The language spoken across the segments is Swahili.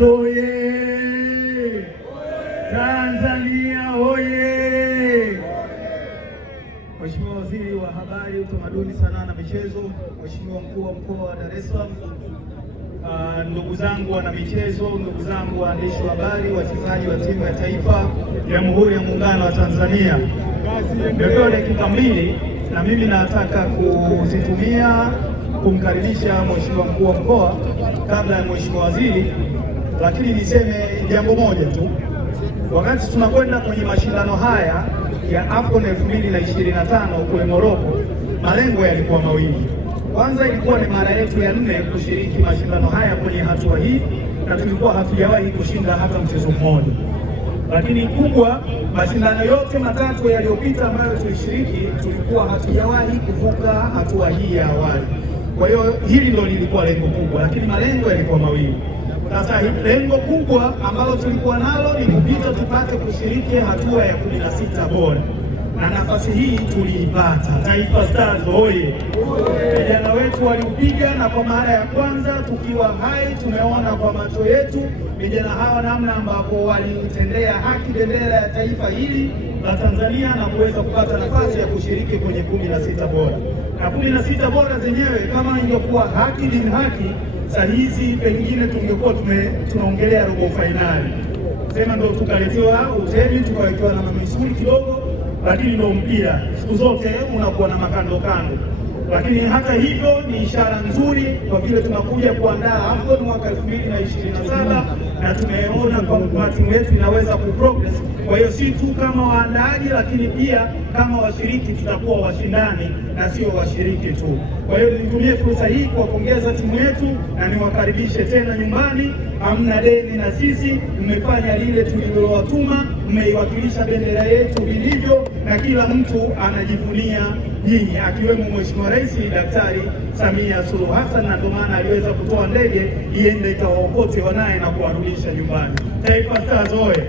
Oye! Tanzania oye! Mheshimiwa Waziri wa Habari, Utamaduni, Sanaa na Michezo, Mheshimiwa Mkuu wa Mkoa wa Dar es Salaam, ndugu zangu wana michezo, ndugu zangu waandishi wa habari, wachezaji wa timu ya taifa ya Jamhuri ya Muungano wa Tanzania, nimepewa dakika mbili na mimi nataka kuzitumia kumkaribisha Mheshimiwa Mkuu wa Mkoa kabla ya Mheshimiwa Waziri, lakini niseme jambo moja tu. Wakati tunakwenda kwenye mashindano haya ya AFCON 2025 kule Morocco, malengo yalikuwa mawili. Kwanza, ilikuwa ni mara yetu ya 4 kushiriki mashindano haya kwenye hatua hii, na tulikuwa hatujawahi kushinda hata mchezo mmoja. Lakini kubwa, mashindano yote matatu yaliyopita ambayo tulishiriki, tulikuwa hatujawahi kuvuka hatua hii ya awali. Kwa hiyo hili ndio lilikuwa lengo kubwa, lakini malengo yalikuwa mawili. Sasa lengo kubwa ambalo tulikuwa nalo ni kupita tupate kushiriki hatua ya 16 bora, na nafasi hii tuliipata. Taifa Stars oye! Vijana wetu waliupiga, na kwa mara ya kwanza tukiwa hai tumeona kwa macho yetu vijana hawa namna ambapo walitendea haki bendera ya taifa hili la Tanzania na kuweza kupata nafasi ya kushiriki kwenye 16 bora. Na 16 bora zenyewe kama ingekuwa haki bin haki, saa hizi pengine tungekuwa tunaongelea robo fainali, sema ndo tukaletewa utemi, tukawekewa na mamisuli kidogo, lakini ndo mpira siku zote unakuwa na makando kando. Lakini hata hivyo ni ishara nzuri kwa vile tunakuja kuandaa AFCON mwaka 2027 na tumeona kwamba timu yetu inaweza kuprogress. Kwa hiyo si tu kama waandaaji, lakini pia kama washiriki tutakuwa washindani na sio washiriki tu. Kwa hiyo nitumie fursa hii kuwapongeza timu yetu na niwakaribishe tena nyumbani. Hamna deni na sisi, mmefanya lile tulilowatuma, mmeiwakilisha bendera yetu vilivyo, na kila mtu anajivunia nyinyi, akiwemo Mheshimiwa Rais Daktari Samia Suluhu Hassan, na ndio maana aliweza kutoa ndege iende ikawaokote wanaye na kuwarudisha nyumbani. Taifa Stars oye!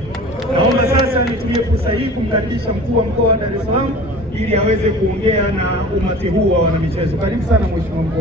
Naomba sasa nitumie fursa hii kumkaribisha Mkuu wa Mkoa wa Dar es Salaam ili aweze kuongea na umati huu wa wanamichezo. Karibu sana Mheshimiwa Mkuu.